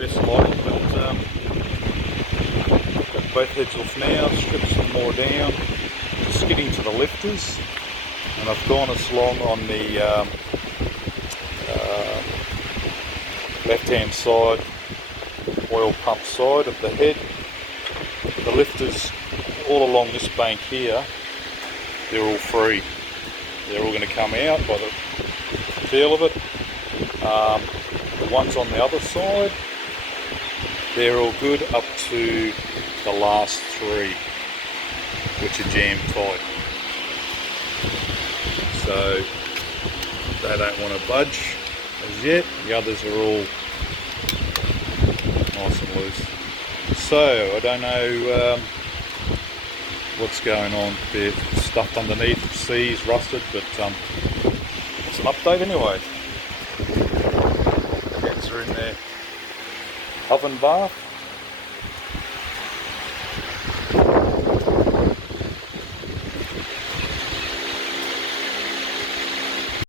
best lighting, but got both heads off now, strip some more down, just getting to the lifters, and I've gone as long on the left hand side, oil pump side of the head. The lifters all along this bank here, they're all free. They're all going to come out by the feel of it. The ones on the other side, they're all good up to the last three, which are jammed tight. So they don't want to budge as yet. The others are all nice and loose. So I don't know what's going on. They're stuffed underneath, C's rusted, but it's an update anyway. Cats are in their oven bath.